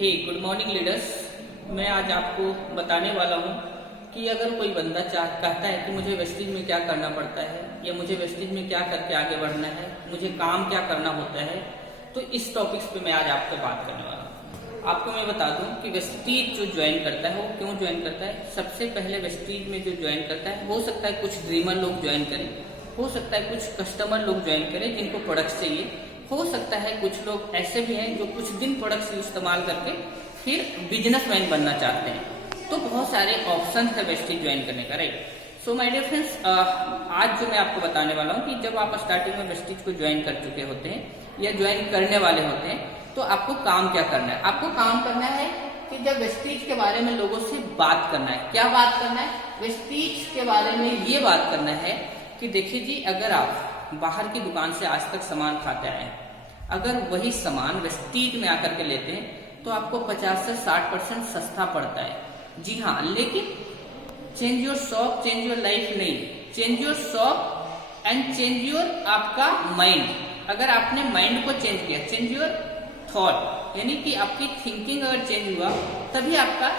हे good morning leaders. मैं आज आपको बताने वाला हूँ कि अगर कोई बंदा कहता है कि मुझे वेस्टेज में क्या करना पड़ता है या मुझे वेस्टेज में क्या करके आगे बढ़ना है, मुझे काम क्या करना होता है, तो इस टॉपिक्स पे मैं आज आपसे बात करने वाला हूँ। आपको मैं बता दूं कि वेस्टेज जो ज्वाइन करता है वो क्यों ज्वाइन करता है। सबसे पहले वेस्टेज में जो ज्वाइन करता है, हो सकता है कुछ ड्रीमर लोग ज्वाइन करें, हो सकता है कुछ कस्टमर लोग ज्वाइन करें जिनको प्रोडक्ट्स चाहिए, हो सकता है कुछ लोग ऐसे भी हैं जो कुछ दिन प्रोडक्ट्स इस्तेमाल करके फिर बिजनेसमैन बनना चाहते हैं। तो बहुत सारे ऑप्शन है वेस्टेज ज्वाइन करने का, right. So my dear friends, आज जो मैं आपको बताने वाला हूँ कि जब आप स्टार्टिंग में वेस्टेज को ज्वाइन कर चुके होते हैं या ज्वाइन करने वाले होते हैं तो आपको काम क्या करना है। आपको काम करना है कि जब वेस्टेज के बारे में लोगों से बात करना है। क्या बात करना है? वेस्टेज के बारे में ये बात करना है कि देखिए जी, अगर आप बाहर की दुकान से आज तक सामान खाते आए हैं, अगर वही सामान वेस्टेज में आकर के लेते हैं तो आपको 50 से 60% सस्ता पड़ता है। जी हाँ, लेकिन change your shop change your life नहीं, change your shop and change your आपका माइंड। अगर आपने माइंड को चेंज किया, चेंज योर थॉट, यानी कि आपकी थिंकिंग अगर चेंज हुआ तभी आपका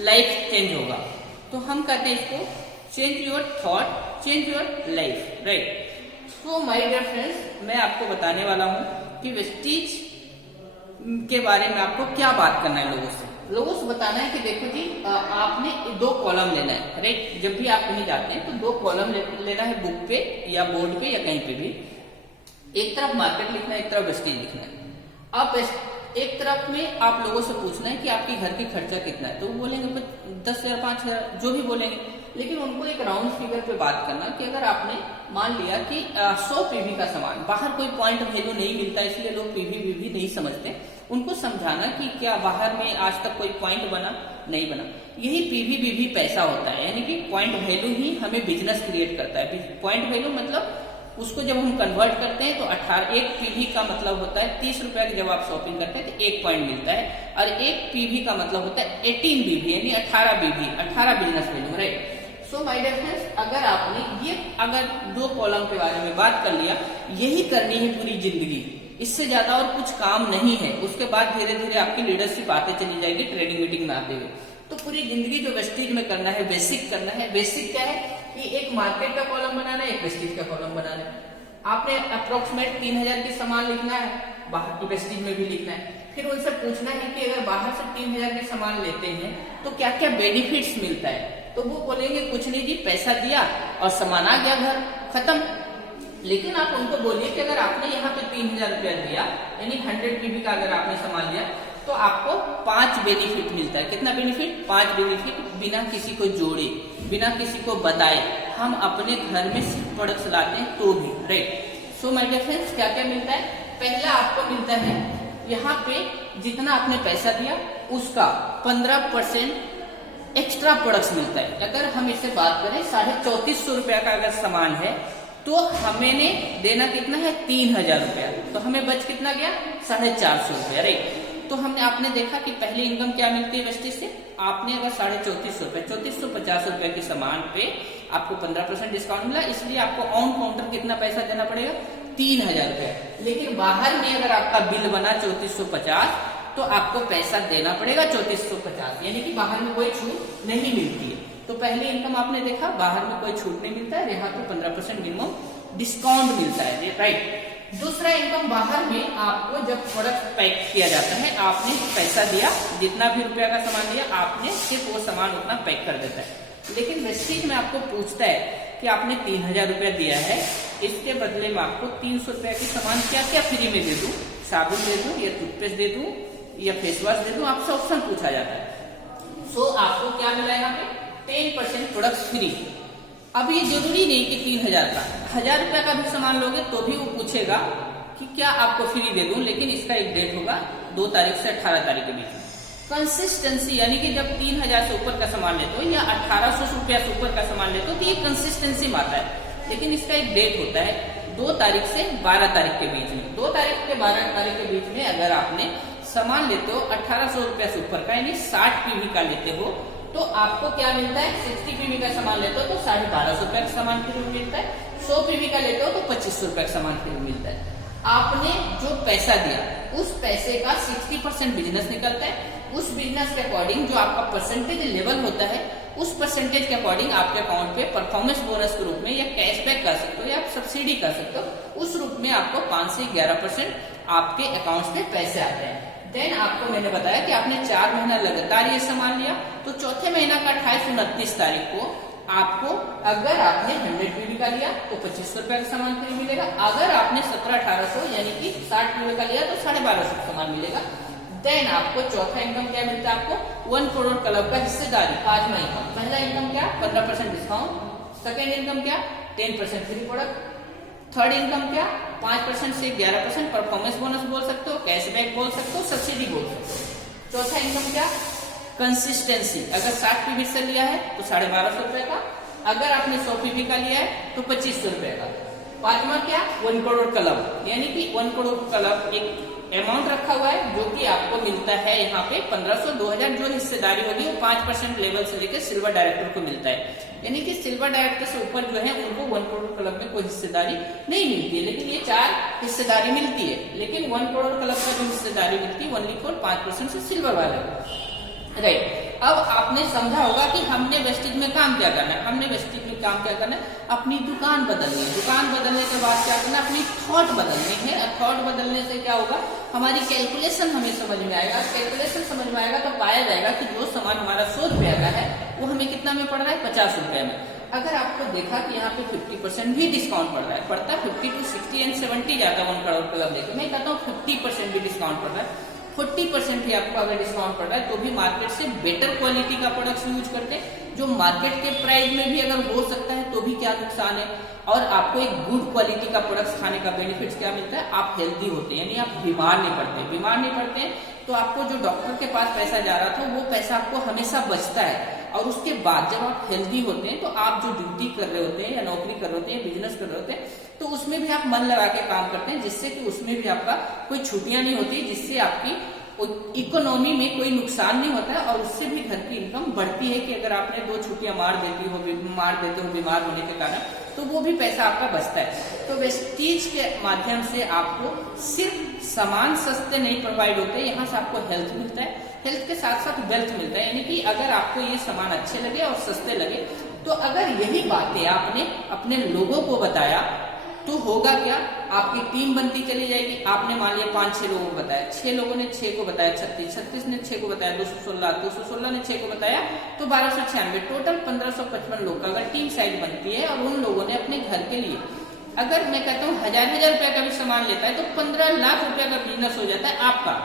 लाइफ चेंज होगा। तो हम कहते हैं इसको change your thought change your life, right. तो माय डियर फ्रेंड्स, मैं आपको बताने वाला हूं कि वेस्टेज के बारे में आपको क्या बात करना है। लोगों से बताना है कि देखो जी, आपने 2 कॉलम लेना है, राइट। जब भी आप कहीं जाते हैं तो 2 कॉलम लेना है, बुक पे या बोर्ड पे या कहीं पे भी। एक तरफ मार्केट लिखना है, एक तरफ वेस्टेज लिखना है। अब एक तरफ में आप लोगों से पूछना है कि आपके घर की खर्चा कितना है, तो वो बोलेंगे 10,000 5,000 जो भी बोलेंगे, लेकिन उनको एक राउंड फिगर पे बात करना कि अगर आपने मान लिया कि 100 पीवी का सामान, बाहर कोई पॉइंट वैल्यू नहीं मिलता इसलिए लोग पीवी वीवी नहीं समझते, उनको समझाना कि क्या बाहर में आज तक कोई पॉइंट बना नहीं बना। यही पीवी वीवी पैसा होता है, यानी कि पॉइंट वैल्यू ही हमें बिजनेस क्रिएट करता है। पॉइंट वैल्यू मतलब उसको जब हम कन्वर्ट करते हैं तो 1 पीवी का मतलब होता है 30 रुपया की जब आप शॉपिंग करते हैं तो 1 पॉइंट मिलता है, और 1 पीवी का मतलब होता है 18 बीवी, यानी 18 BV, 18 business value, right. So my dear friends, अगर 2 कॉलम के बारे में बात कर लिया, यही करनी है पूरी जिंदगी, इससे ज्यादा और कुछ काम नहीं है। उसके बाद धीरे धीरे आपकी लीडरशिप आते चली जाएगी ट्रेडिंग मीटिंग में आते हुए। तो पूरी जिंदगी जो वेस्टेज में करना है, बेसिक करना है। बेसिक क्या है कि एक मार्केट का कॉलम बनाना है, एक वेस्टेज का कॉलम बनाना है। आपने अप्रोक्सीमेट 3,000 के सामान लिखना है, बाहर की वेस्टेज में भी लिखना है। फिर उनसे पूछना है कि अगर बाहर से 3,000 के सामान लेते हैं तो क्या क्या बेनिफिट्स मिलता है। तो वो बोलेंगे कुछ नहीं जी, पैसा दिया और सामान आ गया घर, खत्म। लेकिन आप उनको बोलिए कि अगर आपने यहाँ पे 3,000 रुपया दिया, यानी 100 पीवी का अगर आपने सामान लिया, तो आपको 5 बेनिफिट मिलता है। कितना बेनिफिट? 5 बेनिफिट, बिना किसी को जोड़े, बिना किसी को बताए, हम अपने घर में सिर्फ प्रोडक्ट्स लाते हैं तो भी, right. So my dear friends, क्या क्या मिलता है? पहला आपको मिलता है यहाँ पे जितना आपने पैसा दिया उसका 15% एक्स्ट्रा प्रोडक्ट्स मिलता है। अगर हम इससे बात करें 3,450 रुपया का अगर सामान है तो हमें देना कितना है? 3,000 रुपया। तो हमें बच कितना गया? 450 रुपया, राइट। तो आपने देखा कि पहले इनकम क्या मिलती है वेस्टेज से। आपने अगर 3,450 रुपए, 3,450 रुपए के सामान पे आपको 15% डिस्काउंट मिला, इसलिए आपको ऑन काउंटर कितना पैसा देना पड़ेगा? 3,000 रुपया। लेकिन बाहर में अगर आपका बिल बना 3,450 तो आपको पैसा देना पड़ेगा 3,450, यानी कि बाहर में कोई छूट नहीं मिलती है। तो पहले इनकम आपने देखा, बाहर में कोई छूट नहीं मिलता है, यहाँ पे 15% मिनिमम डिस्काउंट मिलता है, राइट। दूसरा इनकम, बाहर में आपको जब प्रोडक्ट पैक किया जाता है, आपने पैसा दिया, जितना भी रुपया का सामान लिया, आपने सिर्फ वो सामान उतना पैक कर देता है। लेकिन वेस्टेज में आपको पूछता है कि आपने 3,000 रुपया दिया है, इसके बदले में आपको 300 रुपया की सामान क्या क्या फ्री में दे दूं, साबुन दे दूं या टूथपेस्ट दे दूं या फेस वॉश दे दूं, आपसे ऑप्शन पूछा जाता है। सो आपको क्या मिला यहाँ पे? 10% प्रोडक्ट फ्री। अब ये जरूरी नहीं कि 3,000 का, 1,000 रुपया का भी सामान लोगे तो भी वो पूछेगा कि क्या आपको फ्री दे दूं, लेकिन इसका एक डेट होगा 2 तारीख से 18 तारीख के बीच में। कंसिस्टेंसी, यानी कि जब 3,000 से ऊपर का सामान लेते हो या 1,800 रुपया से ऊपर का सामान लेते हो तो ये कंसिस्टेंसी में आता है। लेकिन इसका एक डेट होता है 2 तारीख से 12 तारीख के बीच में। 2 तारीख से 12 तारीख के बीच में अगर आपने सामान लेते हो 1,800 रुपया से ऊपर का, यानी 60 पीवी का लेते हो, तो आपको क्या मिलता है? 60 पीवी का सामान लेते हो तो 1250 रुपया का सामान फ्री मिलता है। 100 पीवी का लेते हो तो 2,500 रुपया का सामान फ्री मिलता है। आपने जो पैसा दिया उस पैसे का 60% बिजनेस निकलता है। उस बिजनेस के अकॉर्डिंग जो आपका परसेंटेज लेवल होता है, उस परसेंटेज के अकॉर्डिंग आपके अकाउंट पे परफॉर्मेंस बोनस के रूप में या कैशबैक कर सकते हो या आप सब्सिडी कर सकते हो, उस रूप में आपको 5 से 11% आपके अकाउंट पे पैसे आते हैं। देन आपको मैंने बताया कि आपने 4 महीना लगातार ये सामान लिया, तो चौथे महीना का 28-29 तारीख को आपको, अगर आपने 100 पीवी का लिया तो 2500 रुपए का सामान फ्री मिलेगा। अगर आपने 17-1800 यानी कि 60 पीवी का लिया तो 1250 का सामान मिलेगा। देन आपको चौथा इनकम क्या मिलता है, आपको 1 करोड़ क्लब का हिस्सेदारी, 5वां इनकम। पहला इनकम क्या, 15% डिस्काउंट। सेकेंड इनकम क्या, 10% फ्री प्रोडक्ट। थर्ड इनकम क्या, 5% से 11% परफॉर्मेंस बोनस बोल सकते हो, कैशबैक बोल सकते हो, सब्सिडी बोल सकते हो। चौथा इनकम क्या, कंसिस्टेंसी। अगर 60 पीवी से लिया है तो 1250 रुपए का, अगर आपने 100 पीवी का लिया है तो 2500 रुपए का। पांचवा क्या, 1 करोड़ क्लब, यानी कि 1 करोड़ क्लब एक अमाउंट रखा हुआ है जो कि आपको मिलता है यहाँ पे 1500, 2000 जो हिस्सेदारी होगी वो 5% लेवल से लेकर सिल्वर डायरेक्टर को मिलता है। यानी कि सिल्वर डायरेक्टर से ऊपर जो है उनको 1 करोड़ क्लब में कोई हिस्सेदारी नहीं मिलती है, लेकिन ये 4 हिस्सेदारी मिलती है। लेकिन 1 करोड़ क्लब का जो हिस्सेदारी मिलती है ओनली फॉर 5% से सिल्वर वाले। राइट, अब आपने समझा होगा कि हमने वेस्टेज में काम क्या करना है। हमने वेस्टेज में काम क्या करना है, अपनी दुकान बदलनी है। दुकान बदलने के बाद क्या करना है, अपनी थॉट बदलनी है। थॉट बदलने से क्या होगा, हमारी कैलकुलेशन हमें समझ में आएगा। कैलकुलेशन समझ में आएगा तो पाया जाएगा कि जो सामान हमारा 100 रुपया का है वो हमें कितना में पड़ रहा है, 50 रुपए में। अगर आपको देखा कि यहाँ पे 50% भी डिस्काउंट पड़ रहा है, पड़ता 50 to 60 एंड 70 जाता 1 करोड़ क्लब लेके, मैं कहता हूँ 50% भी डिस्काउंट पड़ रहा है, 40% भी आपको अगर डिस्काउंट पड़ रहा है तो भी मार्केट से बेटर क्वालिटी का प्रोडक्ट यूज करते हैं, जो मार्केट के प्राइस में भी अगर हो सकता है तो भी क्या नुकसान है। और आपको एक गुड क्वालिटी का प्रोडक्ट खाने का बेनिफिट्स क्या मिलता है, आप हेल्दी होते हैं, यानी आप बीमार नहीं पड़ते। बीमार नहीं पड़ते हैं तो आपको जो डॉक्टर के पास पैसा जा रहा था वो पैसा आपको हमेशा बचता है। और उसके बाद जब आप हेल्दी होते हैं तो आप जो ड्यूटी कर रहे होते हैं या नौकरी कर रहे होते हैं, बिजनेस कर रहे होते हैं, तो उसमें भी आप मन लगा के काम करते हैं, जिससे कि उसमें भी आपका कोई छुट्टियां नहीं होती, जिससे आपकी इकोनॉमी में कोई नुकसान नहीं होता है और उससे भी घर की इनकम बढ़ती है। कि अगर आपने 2 छुट्टियां मार देते हो बीमार होने के कारण, तो वो भी पैसा आपका बचता है। तो वेस्टीज के माध्यम से आपको सिर्फ सामान सस्ते नहीं प्रोवाइड होते, यहाँ से आपको हेल्थ मिलता है, हेल्थ के साथ साथ वेल्थ मिलता है। यानी कि अगर आपको ये सामान अच्छे लगे और सस्ते लगे, तो अगर यही बातें आपने अपने लोगों को बताया तो होगा क्या, आपकी टीम बनती चली जाएगी। आपने मान लिया 5-6 लोगों को बताया, 6 लोगों ने 6 को बताया 36 ने 6 को बताया 216 ने 6 को बताया तो 1296, टोटल 1555 लोग का अगर टीम साइज बनती है और उन लोगों ने अपने घर के लिए, अगर मैं कहता हूँ 1000 रुपए का भी सामान लेता है तो 15 लाख रुपए का बिजनेस हो जाता है आपका,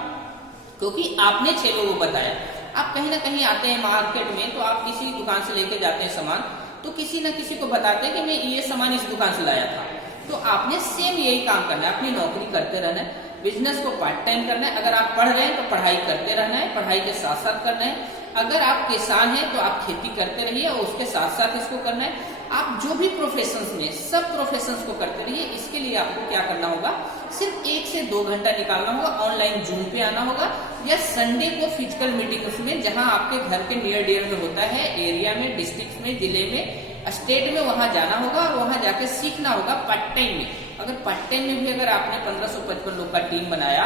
क्योंकि आपने 6 लोगों को बताया। आप कहीं ना कहीं आते हैं मार्केट में, तो आप किसी दुकान से लेके जाते हैं सामान, तो किसी न किसी को बताते हैं कि मैं ये सामान इस दुकान से लाया था। तो आपने सेम यही काम करना है, अपनी नौकरी करते रहना है, बिजनेस को पार्ट टाइम करना है। अगर आप पढ़ रहे हैं तो पढ़ाई करते रहना है, पढ़ाई के साथ साथ करना है। अगर आप किसान हैं तो आप खेती करते रहिए और उसके साथ साथ इसको करना है। आप जो भी प्रोफेशंस में, सब प्रोफेशंस को करते रहिए। इसके लिए आपको क्या करना होगा, सिर्फ 1 से 2 घंटा निकालना होगा, ऑनलाइन जूम पे आना होगा या संडे को फिजिकल मीटिंग उसमें, जहां आपके घर के नियर डियर में होता है, एरिया में, डिस्ट्रिक्ट में, जिले में, स्टेट में, वहां जाना होगा और वहां जाके सीखना होगा पार्ट टाइम में। अगर पार्ट टाइम में भी अगर आपने 1555 लोग का टीम बनाया,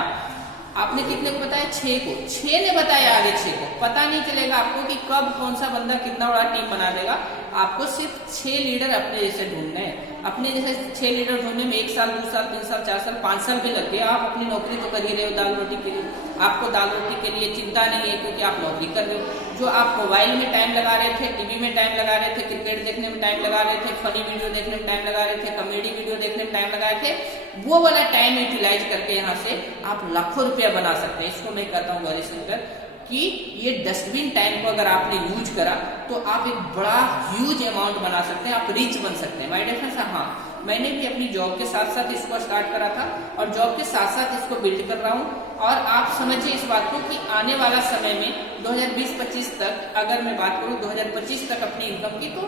आपने कितने को बताया, 6 को, 6 ने बताया आगे 6 को, पता नहीं चलेगा आपको कि कब कौन सा बंदा कितना बड़ा टीम बना देगा। आपको सिर्फ 6 लीडर अपने जैसे ढूंढने हैं। अपने जैसे 6 लीडर ढूंढने में 1 साल, 2 साल, 3 साल, 4 साल, 5 साल भी लग गए। आप अपनी नौकरी तो कर ही रहे हो दाल रोटी के लिए, आपको दाल रोटी के लिए चिंता नहीं है क्योंकि आप नौकरी कर रहे हो। जो आप मोबाइल में टाइम लगा रहे थे, टीवी में टाइम लगा रहे थे, क्रिकेट देखने में टाइम लगा रहे थे, फनी वीडियो देखने में टाइम लगा रहे थे, कॉमेडी वीडियो देखने में टाइम लगाए थे, वो वाला टाइम यूटिलाइज करके यहाँ से आप लाखों रुपया बना सकते हैं। इसको मैं कहता हूँ गौरी शंकर कि ये डस्टबिन टाइम को अगर आपने यूज करा तो आप एक बड़ा ह्यूज अमाउंट बना सकते हैं, आप रिच बन सकते हैं। माय डियर फ्रेंड्स, हाँ, मैंने भी अपनी जॉब के साथ साथ इसको स्टार्ट करा था और जॉब के साथ साथ इसको बिल्ड कर रहा हूँ। और आप समझिए इस बात को कि आने वाला समय में 2020-25 तक, अगर मैं बात करूँ 2025 तक अपनी इनकम की, तो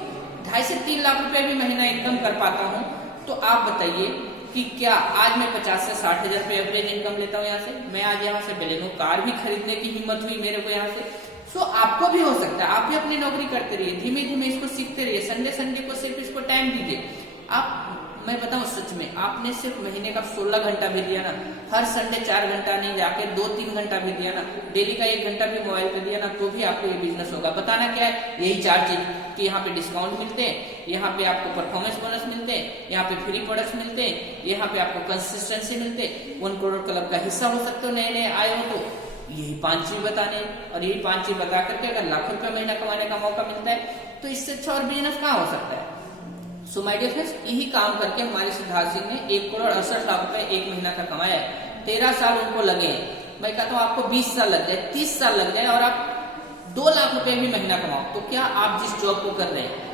2.5 से 3 लाख रुपए भी महीना इनकम कर पाता हूँ। तो आप बताइए कि क्या आज मैं 50 से 60 हजार रुपए एवरेज इनकम लेता हूँ यहाँ से। मैं आज यहाँ से बेलेनो कार भी खरीदने की हिम्मत हुई मेरे को यहाँ से। सो आपको भी हो सकता है, आप भी अपनी नौकरी करते रहिए, धीमे धीमे इसको सीखते रहिए, संडे को सिर्फ इसको टाइम दीजिए। आप मैं बताऊं सच में, आपने सिर्फ महीने का 16 घंटा भी दिया ना, हर संडे 4 घंटा नहीं जाके 2-3 घंटा भी दिया ना, डेली का 1 घंटा भी मोबाइल पे दिया ना, तो भी आपको ये बिजनेस होगा। बताना क्या है, यही 4 चीज कि यहाँ पे डिस्काउंट मिलते हैं, यहाँ पे आपको परफॉर्मेंस बोनस मिलते हैं, यहाँ पे फ्री प्रोडक्ट्स मिलते हैं, यहाँ पे आपको कंसिस्टेंसी मिलते हैं, 1 करोड़ क्लब का हिस्सा हो सकते हो नए नए आए हो तो। यही 5 चीज बताने, और यही 5 चीज बता करके अगर लाखों रुपया महीना कमाने का मौका मिलता है तो इससे अच्छा और बिजनेस कहाँ हो सकता है। सो माय डियर फ्रेंड्स, यही काम करके हमारे सिद्धार्थ सिंह ने 1 करोड़ 68 लाख रुपए 1 महीना का कमाया है। 13 साल उनको लगे हैं। मैं कहता हूँ आपको 20 साल लग जाए, 30 साल लग जाए और आप 2 लाख रुपए भी महीना कमाओ, तो क्या आप जिस जॉब को कर रहे हैं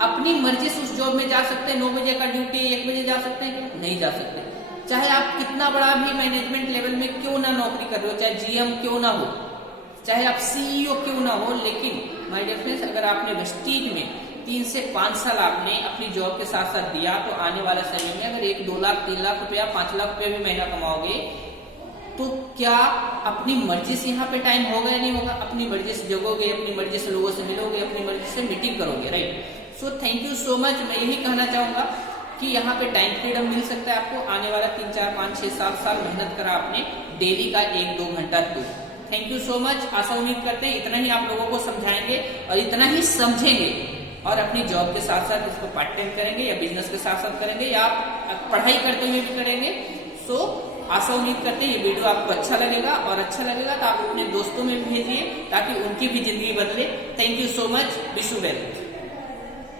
अपनी मर्जी से उस जॉब में जा सकते हैं? 9 बजे का ड्यूटी 1 बजे जा सकते हैं? नहीं जा सकते। चाहे आप कितना बड़ा भी मैनेजमेंट लेवल में क्यों ना नौकरी कर रहे हो, चाहे जीएम क्यों ना हो, चाहे आप सीईओ क्यों ना हो, लेकिन माय डियर फ्रेंड्स, अगर आपने वेस्टीज में 3 से 5 साल आपने अपनी जॉब के साथ साथ दिया, तो आने वाले समय में अगर 1, 2 लाख, 3 लाख रुपया, 5 लाख रुपया भी महीना कमाओगे, तो क्या अपनी मर्जी से यहाँ पे टाइम होगा या नहीं होगा? अपनी मर्जी से जगोगे, अपनी मर्जी से लोगों से मिलोगे, अपनी मर्जी से मीटिंग करोगे, right. So thank you so much. मैं यही कहना चाहूंगा कि यहाँ पे टाइम फ्रीडम मिल सकता है आपको। आने वाला 3, 4, 5, 6, 7 साल मेहनत करा आपने, डेली का 1-2 घंटा दो। Thank you so much. आशा उम्मीद करते हैं इतना ही आप लोगों को समझाएंगे और इतना ही समझेंगे और अपनी जॉब के साथ साथ इसको पार्ट टाइम करेंगे या बिजनेस के साथ साथ करेंगे या आप पढ़ाई करते हुए भी करेंगे। सो आशा उम्मीद करते हैं ये वीडियो आपको अच्छा लगेगा, और अच्छा लगेगा तो आप अपने दोस्तों में भेजिए ताकि उनकी भी जिंदगी बदले। Thank you so much. Wish you well.